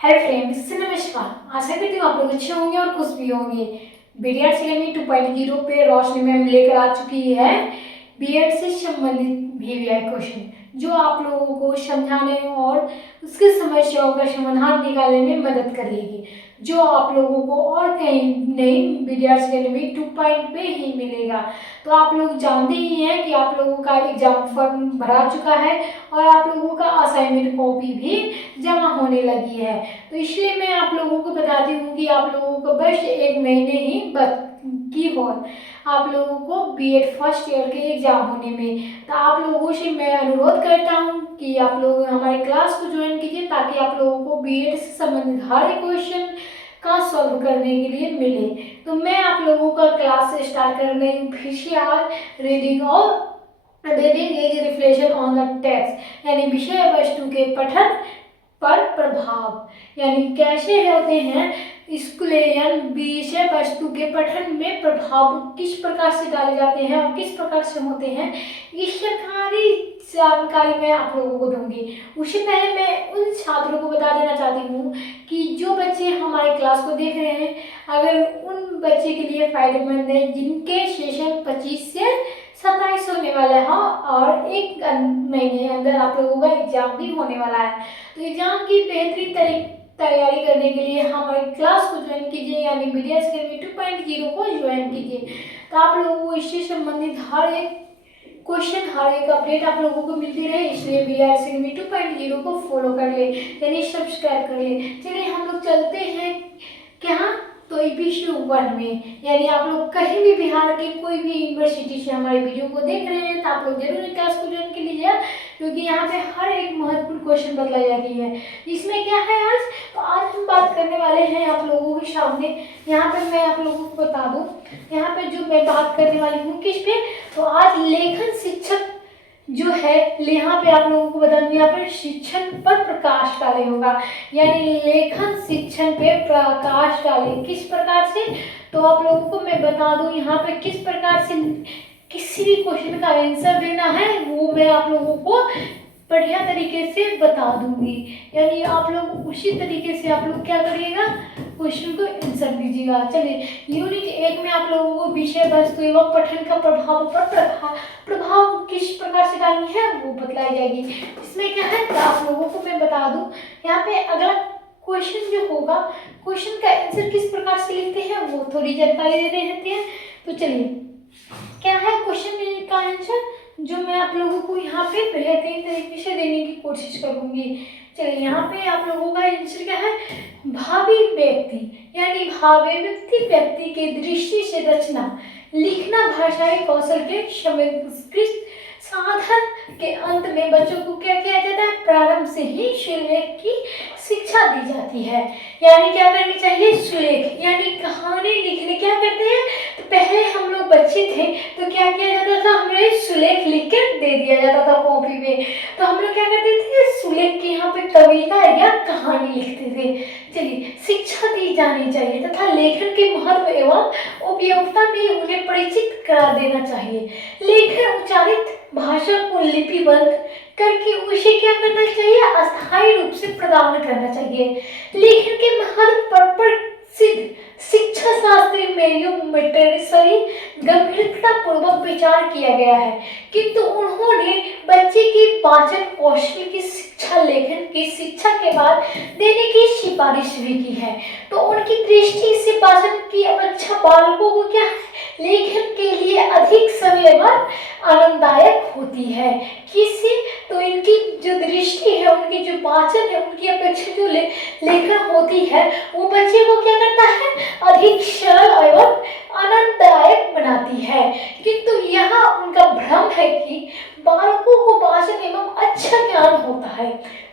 Hello friends, नमस्कार। आशा करती हूँ आप लोग अच्छे होंगे और खुश भी होंगे। बीएड अकेडमी 2.0 पे रोशनी मैम लेकर आ चुकी है बीएड से संबंधित वीवीआई क्वेश्चन, जो आप लोगों को समझाने और उसकी समस्याओं का समाधान निकालने में मदद करेगी, जो आप लोगों को और कहीं नहीं बीएड अकेडमी 2.0 पे ही मिलेगा। तो आप लोग जानते ही हैं कि आप लोगों का एग्जाम फॉर्म भरा चुका है और आप लोगों का असाइनमेंट कॉपी भी जमा होने लगी है। तो इसलिए मैं आप लोगों को बताती हूँ कि आप लोगों को बस 1 महीने ही की हो आप लोगों को बीएड फर्स्ट ईयर के एग्जाम होने में। तो आप लोगों से मैं अनुरोध करता हूँ कि आप लोग हमारे क्लास को ज्वाइन कीजिए, ताकि आप लोगों को बीएड से संबंधित हर एक क्वेश्चन का सॉल्व करने के लिए मिले। तो मैं आप लोगों का क्लास स्टार्ट कर रही हूँ फिर से आज reading is reflection on the text, यानी विषय वस्तु के पठन पर प्रभाव, यानी कैसे होते हैं स्कूलेयन विषय वस्तु के पठन में प्रभाव किस प्रकार से डाले जाते हैं और किस प्रकार से होते हैं, इस सरकारी जानकारी मैं आप लोगों को दूंगी। उससे पहले मैं उन छात्रों को बता देना चाहती हूँ कि जो बच्चे हमारे क्लास को देख रहे हैं, अगर उन बच्चे के लिए फायदेमंद है जिनके सेशन 25 से 27 होने वाला है और 1 महीने अंदर आप लोगों का एग्जाम भी होने वाला है। तो एग्जाम की बेहतरीन तैयारी करने के लिए हमारी क्लास को ज्वाइन कीजिए, यानी बीएड अकेडमी 2.0 को ज्वाइन कीजिए। तो आप लोगों को इससे संबंधित हर एक क्वेश्चन, हर एक अपडेट आप लोगों को मिलती रहे, इसलिए बीएड अकेडमी 2.0 को फॉलो कर ले, यानी सब्सक्राइब कर ले। चलिए हम लोग चलते हैं क्या, तो ईपीसी 1 में, यानी आप लोग कहीं भी बिहार के कोई भी यूनिवर्सिटी से हमारे वीडियो को देख रहे हैं तो आप लोग जरूर क्लास को ज्वाइन कर लीजिए, क्योंकि यहाँ पे हर एक महत्वपूर्ण क्वेश्चन बतलाई जाती है। इसमें क्या है आज, तो आज हम बात करने वाले हैं आप लोगों के सामने। यहाँ पे मैं आप लोगों को बता दूं, यहाँ पे जो मैं बात करने वाली हूँ किस पे, तो आज लेखन शिक्षक जो है, यहाँ पे आप लोगों को बता दूं, यहाँ पर शिक्षण पर प्रकाश डाले होगा, यानी लेखन शिक्षण पे प्रकाश डाले किस प्रकार से, तो आप लोगों को मैं बता दूं यहाँ पे किस प्रकार से किसी भी क्वेश्चन का आंसर देना है वो मैं आप लोगों को बढ़िया तरीके से बता दूंगी। यानी आप लोग उसी तरीके से आप लोग क्या करिएगा, क्वेश्चन को आंसर दीजिएगा। चलिए यूनिट 1 में आप लोगों को विषय वस्तु एवं पठन का प्रभाव पर प्रभाव किस प्रकार से डालनी है वो बतलाई जाएगी। इसमें क्या है, तो आप लोगों को मैं बता दूं, यहाँ पे अगला क्वेश्चन जो होगा, क्वेश्चन का आंसर किस प्रकार से लिखते हैं वो थोड़ी जानकारी दे देते हैं। तो चलिए क्या है क्वेश्चन का आंसर, जो मैं आप लोगों को यहाँ पे बेहतरीन तरीके से देने की कोशिश करूंगी। चलिए यहाँ पे आप लोगों का आंसर क्या है, भावी व्यक्ति, यानी भावी व्यक्ति के दृष्टि से रचना लिखना भाषाई कौशल के समुत्कृष्ट साधन के अंत में बच्चों को क्या किया जाता है, प्रारंभ से ही सुलेख की शिक्षा दी जाती है। यानी क्या करनी चाहिए, सुलेख, यानी कहानी लिखने क्या करते हैं, तो पहले हम लोग बच्चे थे तो क्या किया जाता था, हमें सुलेख लिख कर दे दिया जाता था कॉपी में, तो हम लोग क्या करते थे, सुलेख के यहाँ पे कविता या कहानी लिखते थे। चलिए शिक्षा दी जानी चाहिए तथा लेखन के महत्व एवं उपयोगिता में उन्हें परिचित करा देना चाहिए। लेखन उच्चारित भाषा को लिपिबद्ध करके उसे क्या करना चाहिए, अस्थायी रूप से प्रदान करना चाहिए। लेखन के महत्व पर प्रसिद्ध शिक्षा शास्त्री मेरियो मोंटेसरी गंभीरता पूर्वक विचार किया गया है, किंतु उन्होंने बच्चे की वाचन कौशल की शिक्षा लेखन की शिक्षा के बाद देने की सिफारिश भी की है। तो उनकी दृष्टि से वाचन की अपेक्षा बालकों को क्या है, लेखन के लिए अधिक समय और आनंददायक होती है। किससे, तो इनकी जो दृष्टि है, उनकी जो वाचन है, उनकी अपेक्षा जो लेखन होती है वो बच्चे को क्या करता है, अधिक सरल एवं आनंददायक बनाती है। किंतु यहाँ उनका भ्रम है कि बालकों को वाचन एवं अच्छा ज्ञान होता है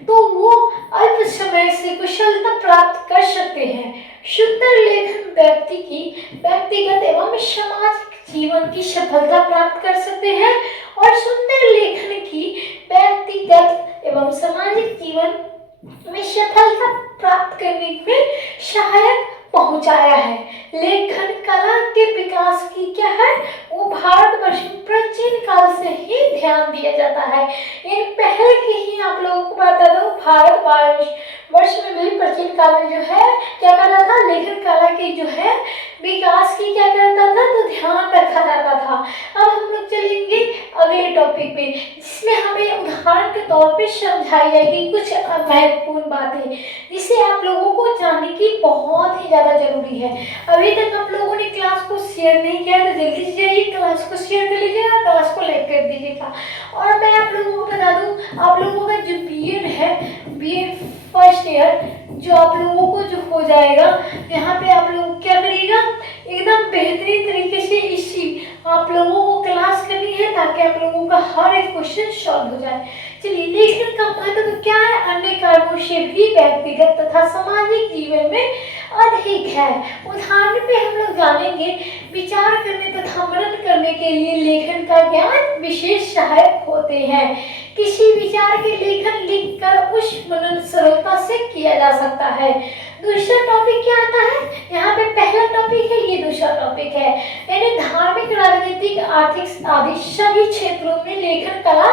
तो वो अल्प समय से कुशलता प्राप्त कर सकते हैं। सुंदर लेखन व्यक्ति की व्यक्तिगत एवं सामाजिक जीवन की सफलता प्राप्त कर सकते हैं और सुंदर लेखन की व्यक्तिगत एवं सामाजिक जीवन में सफलता प्राप्त करने में सहायक पहुंचाया है। लेखन कला के विकास की क्या है, वो भारतवर्ष में प्राचीन काल से ही ध्यान दिया जाता है। इन पहल की ही आप लोगों को बता दो, भारतवर्ष वर्ष में भी प्राचीन काल में जो है क्या करता था, लेखन कला की जो है विकास की क्या करता था, तो ध्यान रखा जाता था। अब हम लोग चलेंगे अगले टॉपिक पे, जिसमें हमें उदाहरण के तौर पे समझाई जाएगी कुछ महत्वपूर्ण बातें, जिसे आप लोगों को जानने की बहुत ही ज़्यादा जरूरी है। अभी तक आप लोगों ने क्लास को शेयर नहीं किया तो जल्दी से जाइए क्लास को शेयर कर लीजिएगा, क्लास को लाइक कर दीजिएगा। और मैं आप लोगों को बता दूं, आप लोगों का जो बीएड है, बीएड फर्स्ट ईयर जो आप लोगों को जो हो जाएगा, यहाँ पे आप लोग क्या करिएगा, एकदम बेहतरीन तरीके से इसी आप लोगों को क्लास करनी है ताकि आप लोगों का हर एक क्वेश्चन सॉल्व हो जाए। चलिए, लेखन का महत्व तो क्या है, अन्य कार्यों से भी व्यक्तिगत तथा सामाजिक जीवन में अधिक है। उदाहरण पे हम लोग जानेंगे, विचार करने तथा मनन करने के लिए लेखन का ज्ञान विशेष सहायक होते हैं। किसी विचार के लेखन लिखकर उस मनन सरलता से किया जा सकता है। दूसरा टॉपिक क्या आता है, यहाँ पे पहला टॉपिक है, ये दूसरा टॉपिक है, यानी धार्मिक, राजनीतिक, आर्थिक आदि सभी क्षेत्रों में लेखन कला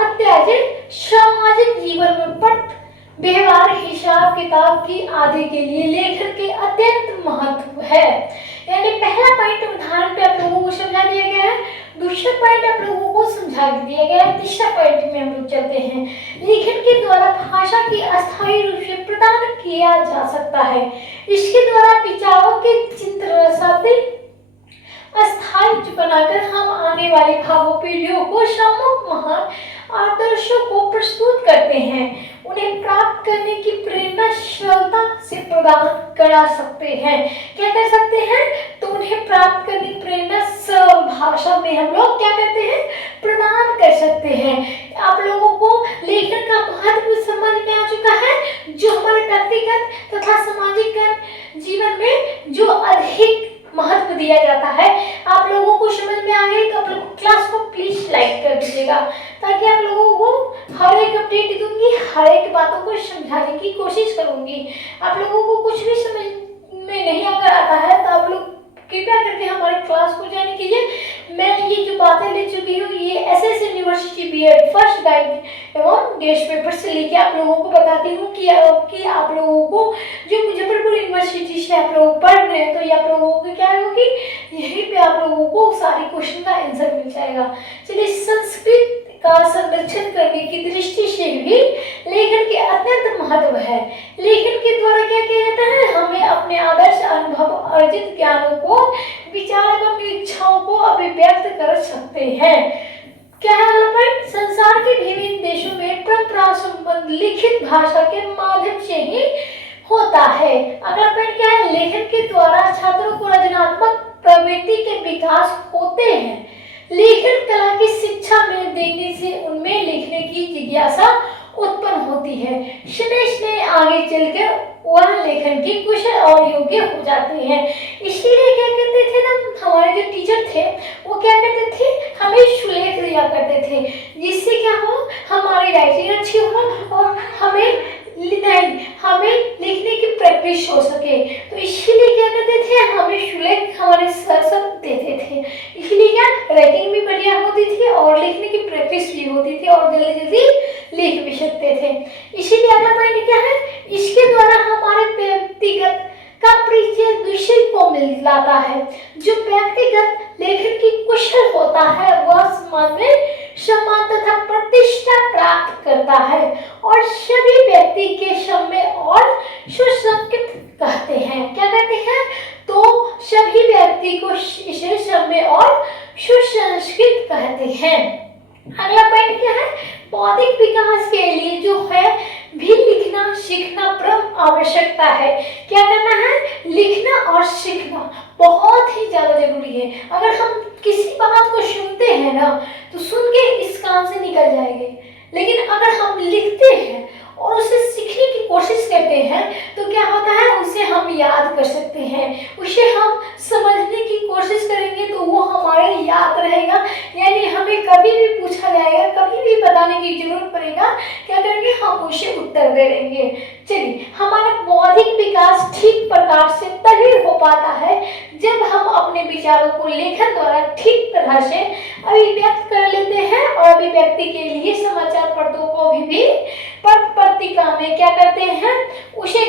अत्याधिक सामाजिक जीवन में पट व्यवहार, हिसाब किताब की आदि के लिए लेखन के अत्यंत महत्व है। यानी पहला पॉइंट उदाहरण पे आप लोगों को समझा दिया गया है, दूसरा पॉइंट आप लोगों को समझा दिया गया है, तीसरा पॉइंट में हम लोग चलते हैं। लेखन के द्वारा भाषा की अस्थायी रूप से प्रदान किया जा सकता है। इसके द्वारा विचारों के चिंतन अस्थायी बनाकर हम आने वाली भावों पीढ़ियों को सम्मुख महान आदर्शों को प्रस्तुत करते हैं। उन्हें प्राप्त करने की प्रेरणा सरलता से प्रदान करा सकते हैं। क्या कर सकते हैं, तो उन्हें प्राप्त करने की प्रेरणा सरल भाषा में हम लोग क्या करते हैं, प्रदान कर सकते हैं। आप लोगों को लेखन का महत्व समझ में आ चुका है, जो हमारे व्यक्तिगत तथा सामाजिक जीवन में जो अधिक महत्व दिया जाता है। आप लोगों को समझ में आ गई तो आप लोग क्लास को प्लीज लाइक कर दीजिएगा, ताकि आप लोगों को हर एक अपडेट दूंगी, हर एक बातों को समझाने की कोशिश करूंगी। आप लोगों को कुछ भी समझ में नहीं अगर आता है तो आप लोग कृपया करके हमारे क्लास को ज्वाइन कीजिए। मैं ये जो बातें ले चुकी हूँ, ये SS university B Ed first guide एवं गेस्ट पेपर से लेके आप लोगों को बताती हूँ कि आप लोगों को जो मुजफ्फरपुर यूनिवर्सिटी से आप लोग पढ़ रहे हैं, तो ये आप लोगों को क्या होगी, यहीं पे आप लोगों को सारी क्वेश्चन का आंसर मिल जाएगा। चलिए, संस्कृत का संरक्षण करने की दृष्टि से भी लेखन के अत्यंत महत्व है। लेखन के द्वारा क्या किया जाता है, हमें अपने आदर्श अनुभव, अर्जित ज्ञानों को, विचार एवं इच्छाओं को अभिव्यक्त कर सकते हैं। क्या है अगला पॉइंट, संसार के विभिन्न देशों में परंपरा संबंध लिखित भाषा के माध्यम से ही होता है। अगला पॉइंट क्या है, लेखन के द्वारा छात्रों को रचनात्मक प्रवृत्ति के विकास होते हैं। लेखन कला की शिक्षा में देने से उनमें लिखने की जिज्ञासा उत्पन्न होती है। समय आगे चलकर वह लेखन की कुशल और योग्य हो जाते हैं। इसीलिए क्या करते थे ना, हमारे जो टीचर थे वो क्या करते थे, हमें सुलेख दिया करते थे, जिससे क्या हो, हमारी राइटिंग अच्छी हो और हमें लिखने की प्रैक्टिस हो सके। तो इसीलिए क्या करते थे, हमें सुलेख हमारे सर सब देते थे। इसलिए क्या, राइटिंग भी बढ़िया होती थी और लिखने की प्रैक्टिस भी होती थी और जल्दी जल्दी लिख भी सकते थे। इसीलिए अगला पॉइंट क्या है, इसके द्वारा हमारे व्यक्तिगत का परिचय विषय को मिल जाता है। जो व्यक्तिगत लेखन की कुशल होता है वह समाज में सम्मान तथा प्रतिष्ठा प्राप्त करता है और सभी व्यक्ति के सम्य और सुसंस्कृत कहते हैं। क्या कहते हैं, तो सभी व्यक्ति को इसे सम्य और सुसंस्कृत कहते हैं। अगला पॉइंट क्या है, बौद्धिक विकास के लिए जो है भी लिखना सीखना परम आवश्यकता है। क्या करना है, लिखना और सीखना बहुत ही ज्यादा जरूरी है। अगर हम किसी बात को सुनते हैं ना, तो सुन के इस काम से निकल जाएंगे, लेकिन अगर हम लिखते हैं और उसे सीखने की कोशिश करते हैं तो क्या होता है, उसे हम याद कर सकते हैं, उसे हम समझने की कोशिश करेंगे तो वो हमारे याद रहेगा। यानी हमें कभी भी पूछा जाएगा, कभी भी बताने की जरूरत पड़ेगा, क्या करेंगे, हम उसे उत्तर दे देंगे। चलिए, हमारा बौद्धिक विकास ठीक प्रकार से तभी हो पाता है जब हम अपने विचारों को लेखन द्वारा ठीक तरह से अभिव्यक्त कर लेते हैं और अभिव्यक्ति के लिए समाचार पत्रों को भी पत्र पत्रिका में क्या करते हैं, उसे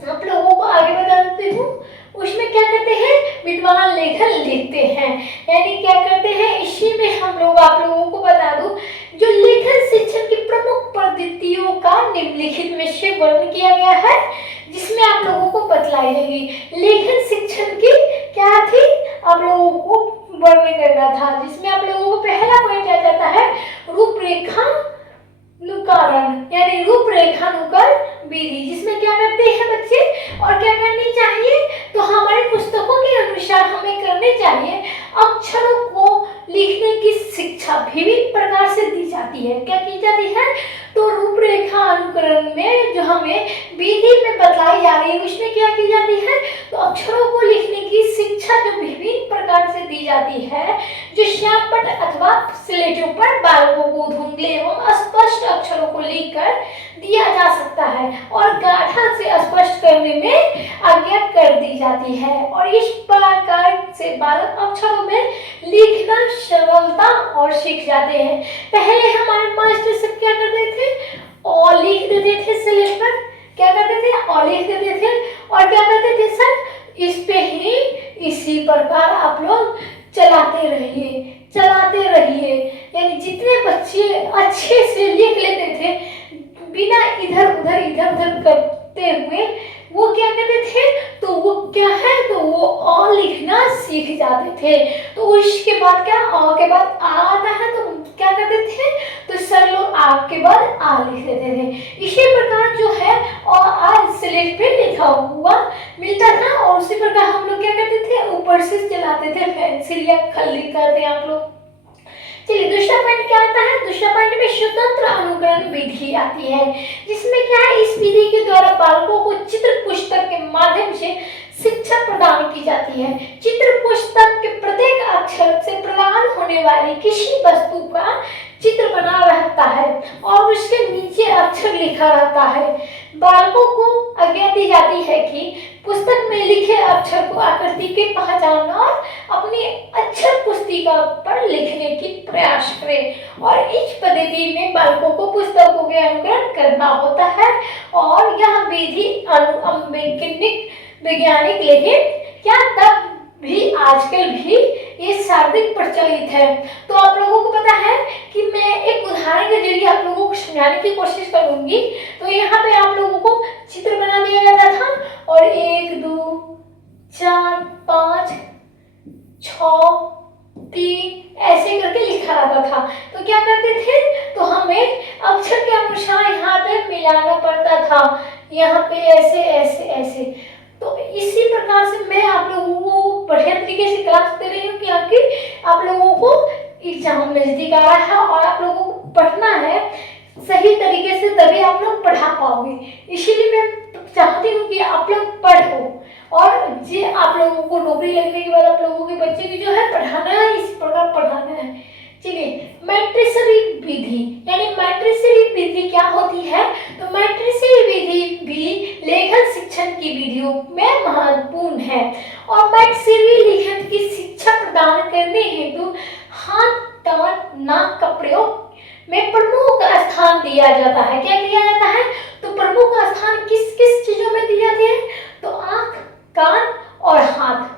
आप लोगों को आगे बता देती हूँ। उसमें क्या करते हैं, विद्वान लेखन लिखते हैं, यानी क्या करते हैं, इसी में हम लोग आप लोगों को बता दूं, जो लेखन शिक्षण की प्रमुख पद्धतियों का निम्नलिखित में से वर्णन किया गया है, जिसमें आप लोगों को बतलाई जाएगी। लेखन शिक्षण की क्या थी, आप लोगों को वर्णन करना था, जिसमें आप लोगों को पहला पॉइंट आ जाता है रूपरेखा नुकारण, यानी रूपरेखानुकरण विधि, जिसमें क्या करते हैं बच्चे और क्या करनी चाहिए, तो हमारे पुस्तकों के अनुसार हमें करनी चाहिए, अक्षरों को लिखने की शिक्षा विभिन्न प्रकार से दी जाती है। क्या की जाती है, तो रूपरेखा अनुकरण में जो हमें विधि में बताई जा रही है, उसमें क्या की जाती है, तो अक्षरों को लिखने की शिक्षा जो विभिन्न प्रकार से दी जाती है, जो श्यामपट्ट अथवा स्लेटों पर बालकों को धुंधले एवं स्पष्ट अक्षरों को लिखकर दिया जा सकता है और गाढ़ा से स्पष्ट करने में आज्ञा कर दी जाती है, और इस प्रकार से बालक अक्षरों में लिखना सरलता और सीख जाते हैं। पहले हमारे मास्टर सब क्या करते थे, और लिख देते थे स्लेट पर, क्या करते थे, और लिख देते थे, और क्या करते थे सर, इस पे ही इसी प्रकार आप लोग चलाते रहिए, यानी जितने बच्चे अच्छे से लिख लेते थे बिना इधर उधर करते हुए, वो क्या करते थे, तो वो क्या है, तो वो अ लिखना सीख जाते थे। तो उसके बाद क्या, अ के बाद आ आता है, तो क्या करते थे, तो सर लोग आ के बाद आ लिख देते थे। इसी प्रकार जो है और आ स्लेट पे लिखा हुआ मिलता था, और उसी प्रकार हम लोग क्या करते थे, ऊपर से चलाते थे पेंसिल या खल्ली करते आप लोग। चलिए दूसरा पॉइंट क्या आता है, दूसरा पॉइंट में स्वतंत्र अनुकरण विधि आती है, जिसमें क्या है, इस विधि के द्वारा बालकों को चित्र पुस्तक के माध्यम से शिक्षा प्रदान की जाती है। चित्र पुस्तक के प्रत्येक अक्षर से प्रदान होने वाली किसी वस्तु का चित्र बना रहता है और उसके नीचे अक्षर लिखा रहता है। बालकों को आज्ञा दी जाती है कि पुस्तक में लिखे अक्षर को आकृति के पहचानना और अपनी अक्षर पुस्तिका पर लिखने की प्रयास करें, और इस पद्धति में बालकों को पुस्तकों के अनुकरण करना होता है, और यह विधि वैज्ञानिक लेकिन क्या तब भी आजकल भी ये सर्वाधिक प्रचलित है। तो आप लोगों को पता है कि मैं एक उदाहरण के जरिए आप लोगों को समझाने की कोशिश करूंगी। तो यहाँ पे आप लोगों को चित्र बना दिया जाता था, और 1 2 4 5 6 3 ऐसे करके लिखा रहता था। तो क्या करते थे, तो हमें अक्षर के अनुसार यहाँ पे मिलाना पड़ता था, यहाँ पे ऐसे ऐसे ऐसे। तो इसी प्रकार से मैं आप लोगों को बढ़िया तरीके से क्लास दे रही हूँ, क्योंकि आप लोगों को एग्जाम नजदीक आ रहा है और आप लोगों को पढ़ना है सही तरीके से, तभी आप लोग पढ़ा पाओगे। इसीलिए मैं चाहती हूँ कि आप लोग पढ़ो, और ये आप लोगों को नौकरी लगने के बाद आप लोगों के बच्चे की जो है पढ़ाना है, इस प्रकार पढ़ाना है। चलिए मैट्रिसरी विधि, यानी मैट्रिसरी विधि क्या होती है, तो मैट्रिसरी विधि भी लेखन शिक्षण की विधियों में महत्वपूर्ण है, और मैट्रिसरी लेखन की शिक्षा प्रदान करने हेतु हाथ, दांत, नाक का प्रयोग में प्रमुख स्थान दिया जाता है। क्या दिया जाता है, तो प्रमुख स्थान किस किस चीजों में दिए जाते हैं, तो आंख, कान और हाथ,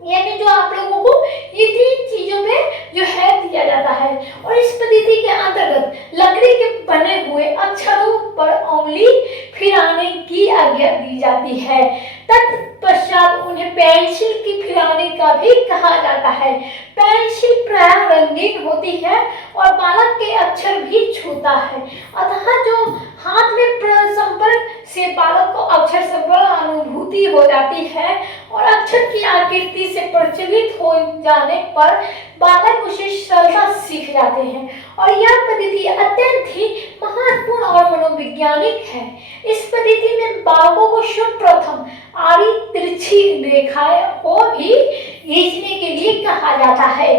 यानी जो आप लोगों को ये 3 चीजों पे जो है दिया जाता है। और इस पद्धति के अंतर्गत लकड़ी के बने हुए अक्षरों पर उंगली फिराने की आज्ञा दी जाती है। तत्पश्चात उन्हें पेंसिल की फिराने का भी कहा जाता है। पेंसिल प्रायः रंगीन होती है और बालक के अक्षर भी छूता है, अतः जो हाथ में संपर्क से बालक को अक्षर से बड़ा अनुभूति हो जाती है, और अक्षर की आकृति से प्रचलित हो जाने पर बालक उसे सरलता सीख जाते हैं, और यह पद्धति अत्यंत ही महत्वपूर्ण और मनोवैज्ञानिक है। इस पद्धति में बालकों को सर्वप्रथम आड़ी तिरछी रेखाएं को भी खींचने के लिए कहा जाता है।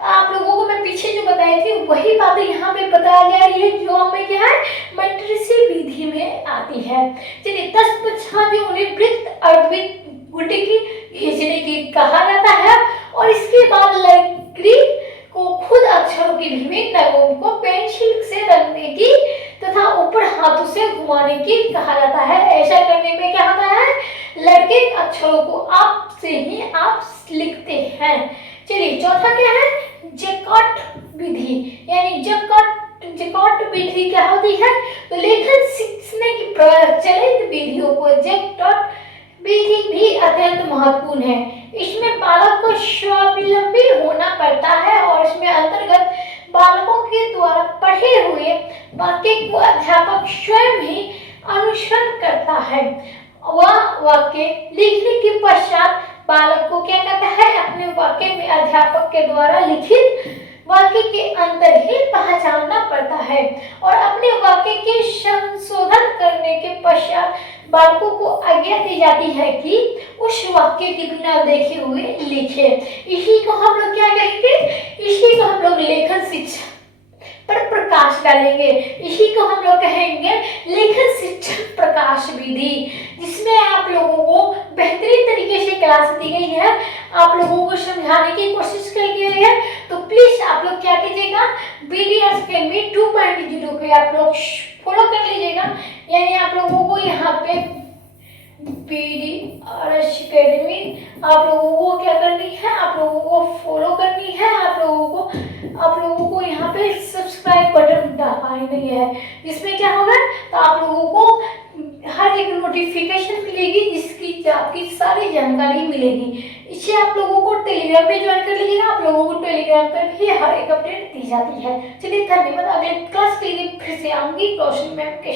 आप लोगों को मैं पीछे जो बताई थी वही बातें यहाँ पे बताया जा रही है, जो हमें क्या है मैट्रिसरी विधि में आती है। चलिए तत्पश्चात उन्हें वृत्त अर्धवृत्त गुटी की खींचने की कहा जाता है, और इसके बाद लकड़ी को खुद अक्षरों की विभिन्न रंगों को पेंसिल से रंगने की तो तथा ऊपर हाथों से घुमाने की कहा जाता है। ऐसा करने में क्या होता है, लड़के अक्षरों को आप से ही आप लिखते हैं। चलिए चौथा क्या है, जैकॉट विधि, यानी जैकॉट विधि क्या होती है, तो लेखन सीखने की प्रचलित विधियों को जैकॉट विधि भी अत्यंत महत्वपूर्ण है। इसमें बालक को स्वावलंबी होना पड़ता है और इसमें अंतर्गत बालकों के द्वारा पढ़े हुए वाक्य को अध्यापक स्वयं ही अनुसरण करता है। वह वाक्य लिखने के पश्चात बालक को क्या करता है, अपने वाक्य में अध्यापक के द्वारा लिखित वाक्य के अंतर ही पहचानना पड़ता है और अपने वाक्य के संशोधन करने के पश्चात बालकों को आज्ञा दी जाती है कि उस वाक्य के बिना देखे हुए लिखे। इसी को हम लोग क्या कहेंगे, इसी को हम लोग लेखन शिक्षा पर प्रकाश डालेंगे। इसी को हम लोग कहेंगे लेखन शिक्षण प्रकाश विधि, जिसमें आप लोगों को बेहतरीन तरीके से क्लास दी गई है, आप लोगों को समझाने की कोशिश की गई है। तो प्लीज आप लोग क्या कीजिएगा, BDS Academy 2.0 पे आप लोग फॉलो कर लीजिएगा। यानी आप लोगों को यहाँ पे BDS Academy आप लोगों को क्या करनी है, आप लोगों को फॉलो करनी है, आप लोगों को यहाँ पे सब्सक्राइब बटन दबानी है। इसमें क्या होगा, तो आप लोगों को हर एक नोटिफिकेशन मिलेगी जिसकी आपकी सारी जानकारी मिलेगी। इससे आप लोगों को टेलीग्राम पे ज्वाइन कर लीजिएगा, आप लोगों को टेलीग्राम पर भी हर एक अपडेट दी जाती है। चलिए धन्यवाद, अगले क्लास के लिए फिर से आऊंगी कौशल मैम के